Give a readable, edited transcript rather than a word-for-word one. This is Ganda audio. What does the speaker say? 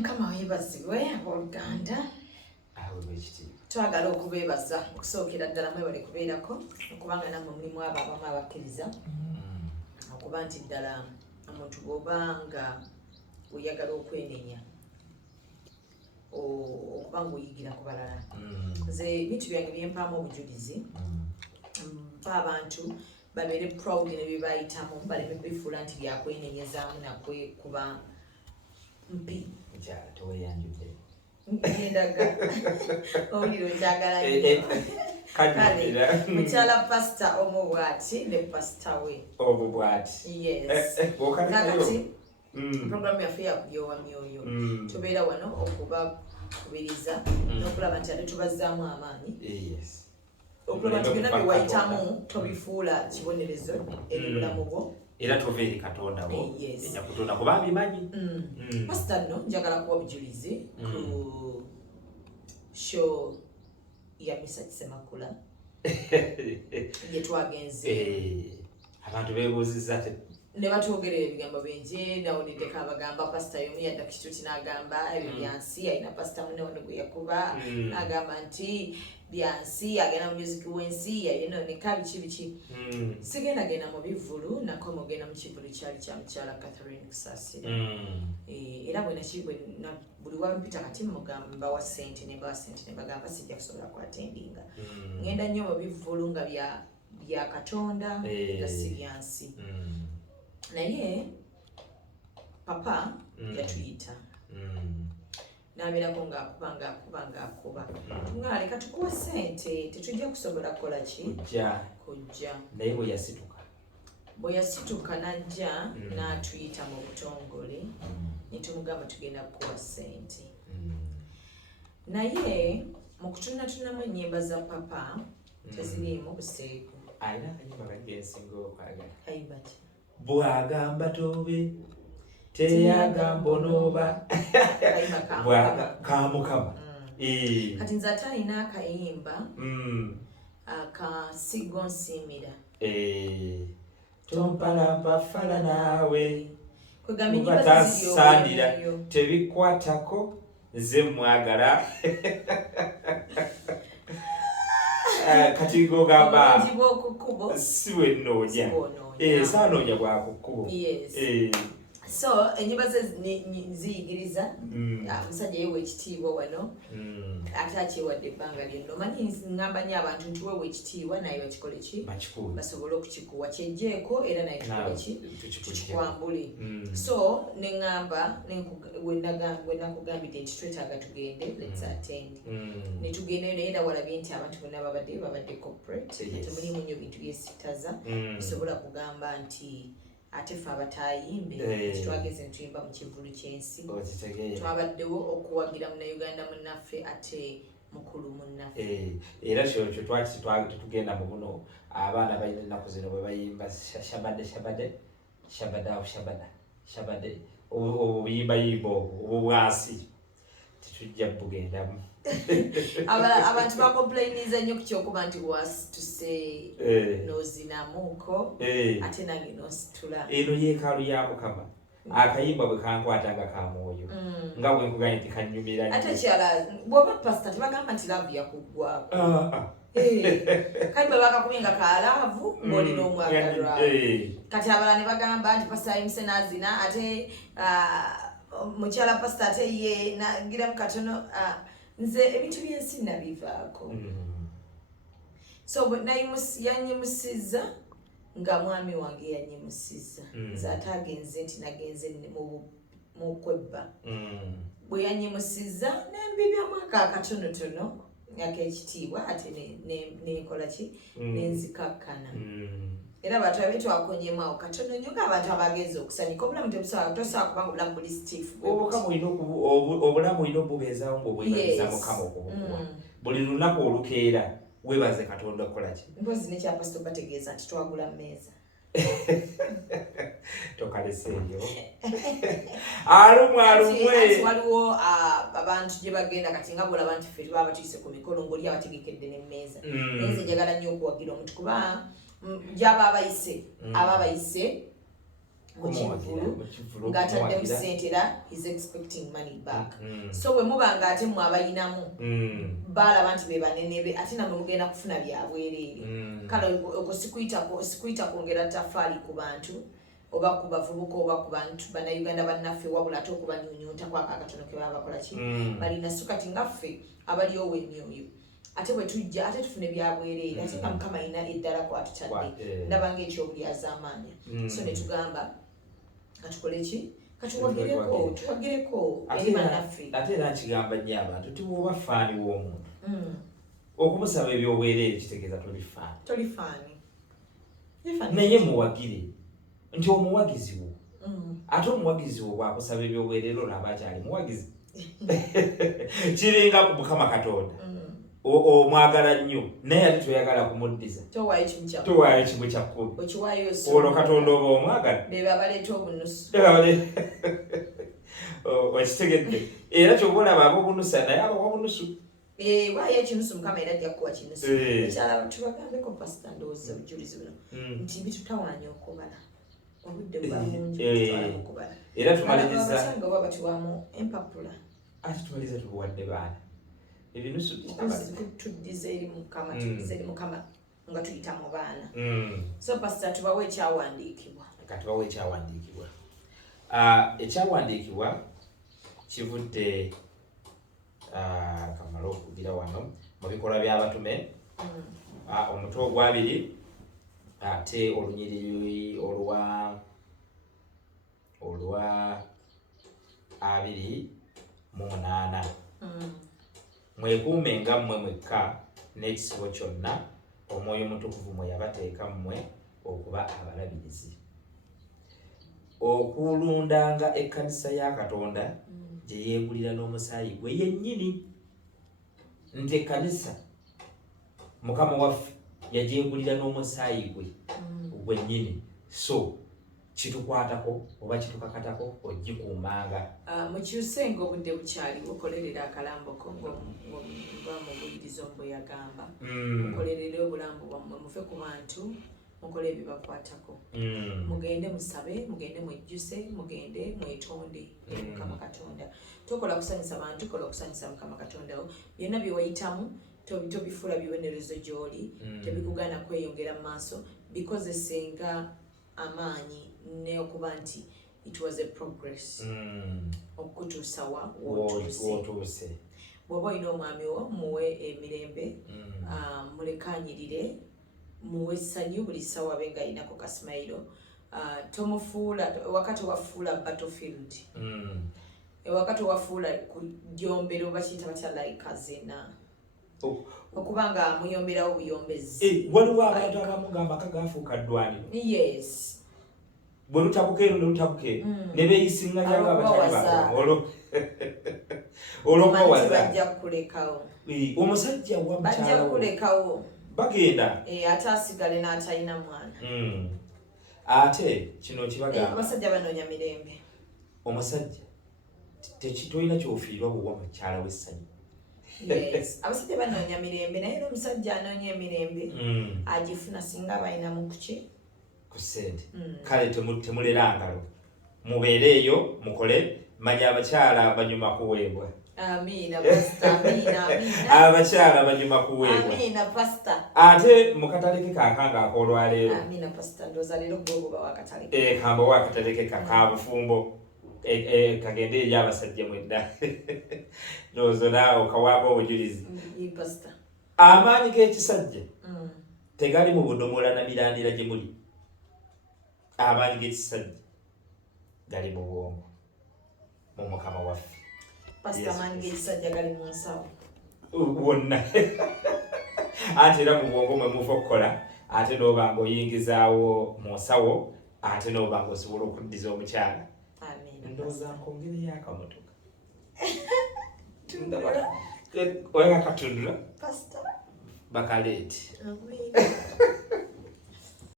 Mukama webazibwe abooluganda twagala okubeebaza okusookera ddala mwebale kubeerako okubanga nammwe mulimu abo abamu abakkiriza okuba nti ddala omuntu bw'obanga oyagala okwenenya okuba ng'oyigira ku balala nze bintu byange byempaamu obujulizi mpa abantu babeere proud ne bye bayitamu baleme bifuula nti byakwenenyezaamu nakwe kuba mpi Yendaga owulira okyagala kale mukyala pasita omubwati ne pasita we obubwati yes kakati programu yaffe yakulyowa myoyo tubeera wano okubakubiriza n'okulaba nti ate tubazaamu amaanyi okulaba nti byonna bye wayitamu tobifuula kibonerezo eri bulamu bwo era tova eri Katonda wo enya kutonda kuba abimanyi pasita nno njagala kuwa bujulizi ku show ya Misa Kisemakula gye twagenze abantu beebuuzizza ne batwogerera ebigambo bingi nawuliddeko abagamba pasita y'omu yadda ku kituuti n'agamba ebyo byansi alina pasita munne wano gwe yakuba n'agamba nti byansi agenda mu music w'ensi yayononeka biki sigenda genda mu bivulu nakomo genda mu kivulu kyali kya mukyala Catherine Kusasira era buli wampita kati mugamba wa ssente ne bagamba sijja kusobola kwatendinga ngenda nnyo mu bivulu nga bya Katonda nga si byansi naye papa yatuyita nabeerako ng'akuba nga leka tukuwa ssente tetujja kusobola kukola ki kujja naye bwe yasituka najja n'atuyita mu butongole ne tumugamba tugenda kukuwa ssente naye mu kutunatunamu ennyimba za papa teziriimu buseegu alina akanyimba kagensinga okwagala kayibati bwagamba tobe teyagamba onooba kamukama kati nze ate alina akayimba akasigo nsiimira tompalampa fala naawe kubatasaanira tebikwatako nze mwagala kati gogamba si bwe nnoonya saanoonya bwakukkubo so ennyimba ze ziyigiriza omusajja yeewa ekitiibwa wano ate akyewadde ebbanga lyonna omanyi ŋŋamba nnyo abantu nti weewa ekitiibwa naye bakikole ki basobole okukikuwa kyejjeeko era naye tukole ki tukikwambule so neŋŋamba we nakugambidde nti twetaaga tugende let's attend ne tugendayo naye era walabye nti abantu bonna babadde corporate temulimu nnyo bintu byesittaza bisobola kugamba nti ate ffe abatayimbe twageze ntuyimba mu kivulu ky'ensi twabaddewo okuwagira munnayuganda munnaffe ate mukulu munnaffe era kyokyo tetugenda mu buno abaana balina ennaku zino bwe bayimba shabade obuyimbayimba obwo bwansi tetujja bugendamu abantu bakomplainiza nnyo ku kyokuba nti wasituse n'ozinamuuko ate nange n'ositula eno yeekaalu ya Mukama akayimba bwe kankwata nga ka mwoyo nga bwe nkuganye nti kannyumira ate kyala bw'oba pasita tebagamba nti laavu yakuggwako kati bwe bakakubye nga ka laavu ng'olina omwagalwa kati abalala ne bagamba nti pasita ayimise n'azina ate mukyala pasita ate ye nagiramu katono nze ebintu byensi nabivaako so yanyimusizza nga mwami wange yanyimusizza nze ate agenze nti nagenze mu kwebba bwe yanyimusizza nembibyamu akakatonotono ak'ekitiibwa ate nenkola ki nenzikakkana era abantu abe twakonyemu awo katono nnyo ng'abantu abagenza okusanyuka obulamu tosobola kubanga obulamu buli sitiifu obulamu olina obubeezaawo ng'obwebaza Mukama okubukuwa buli lunaku olukeera weebaze Katonda okukola ki mpozi nekyapasito bategeeza nti twagula mmeeza tokaleseeyo alumwe waliwo abantu gye bagenda kati nga bolaba nti ffe tubaba batuyise ku mikolo ng'oli abategekedde n'emmeeza naye nze njagala nnyo okuwagira omuntu kuba gy'aba abayise mukivulu ng'ataddemu ssente era is expecting money back. So bwe muba nga ate mwe abayinamu baalaba nti be banene be ate namwe mugenda kufuna byabwereere. Kale okwo sikuyita kwongera ttafaali ku bantu oba ku bavubuka oba ku bantu bannayuganda bannaffe wabula ate okubanyuunyuutako akakatono ke baba bakola ki balina. So kati ngaffe abaliowo emyoyo ate bwe tujja ate tufune byabwereere ate nga Mukama alina eddala kwatutadde ndaba ng'ekyobulyaza amaanyi. So ne tugamba katukole ki tuwagireko eri bannaffe. Ate era nkigamba nnyo abantu ti bw'oba faani w'omuntu okumusaba ebyobwereere kitegeeza tolifaani naye muwagire nti omuwagizi wo ate omuwagizi wo bw'akusaba ebyobwereere olaba akyali muwagizi kiringa ku Mukama Katonda omwagala nnyo naye ate toyagala kumuddiza towaayo kimu kya kkumi olwo Katonda oba omwagala beba baleeta obunusu wakitegedde era kyoba olaba ab'obunusa naye abawabunusu waayo ekinusu Mukama era ajja kukuwa kinusu. Ekyala tubagambeko pasita ndowooza obujulizi buno nti bitutawaanya okubala obudde buba bungi tutwala okubala era tumaliriza abasanga oba batuwaamu empapula ate tumaliriza tubuwadde baana ebinusu tuddiza eri Mukama nga tuyita mu baana. So pasita tubawe ekyawandiikibwa. Katubawe ekyawandiikibwa. Ekyawandiikibwa kivudde kamala okugira wano mu bikolwa by'abatume omutwe ogwabiri ate olunyiriri olwa 28 mwekuumenga mmwe mwekka n'ekisibo kyonna omwoyo mutukuvu mwe yabateeka mmwe okuba abalabirizi okulundanga ekkanisa ya Katonda gye yeegulira n'omusaayi gwe yennyini. Nti ekkanisa Mukama waffe yagyegulira n'omusaayi gwe gwennyini. So kitukwatako oba kitukakatako ogikuumanga. Mukyusenga obudde bukyali bukolerera akalambo ko ng'omuva mu buyirizo mbwe yagamba mukolerere obulambo bwammwe muve ku bantu mukole ebibakwatako mugende musabe mugende mwejjuse mugende mwetonde Mukama Katonda. Tokola kusanyusa bantu kola okusanyusa Mukama Katonda wo. Byonna bye wayitamu tobifuula bibonerezo gy'oli tebikugaana kweyongera mu maaso bikozesenga amaanyi ne okuba nti it was a progress okutuusa wa wotuuse. Bw'oba olina omwami wo muwe emirembe mulekanyirire muwe essanyu buli ssaawa abe nga alinako kasimayiro. Tomufuula wakati wafuula battlefield wakati wafuula kujombera oba kiyita batya like azina okuba nga muyomberawo buyombezi. Waliwo abantu abamu ng'amaka gaafuuka ddwaniro. Yes. Bwe lutabuka eno ne lutabuka eno ne beeyisiŋŋanya ng'abakyali olw'okubawaza bajja kulekawo omusajja wa bajja mukyalawo kulekawo bagenda ate asigale n'atalina mwana. Ate kino kibagamba abasajja banoonya mirembe. Omusajja tekitolina kyofiirwa bwewa mukyala w'essanyu. Yes. Abasajja banoonya mirembe naye n'omusajja anoonya emirembe agifuna singa abayinamu kuki ku ssente. Kale temulera ngalo mubeereeyo mukole manya abakyala banyuma kuweebwa. Amiina pastor, amiina. Abakyala banyuma kuweebwa. Amiina pastor. Ate mukataleke kaakanga akoolwaleero. Amiina pastor ndowooza leero gwogoba wakataleke. Kamba wakataleke kakabufumbo kagende eri abasajja mwedda. Ndowooza naawe okawaako obujulizi. Pastor. Amaanyi g'ekisajja tegali mu budomola na mirandira gye muli. Amaanyi g'ekisajja gali mu bwongo mu Mukama waffe. Pastor amaanyi g'ekisajja gali mu nsawo wonna. Ate era mu bwongo mwe muva okukola ate n'oba ng'oyingizaawo mu nsawo ate n'oba ng'osobola okuddiza omukyala. Ndowooza nkongereyo akamotoka. Tundula. Oya katundula. Pastor. Bakaleeti. Amiina.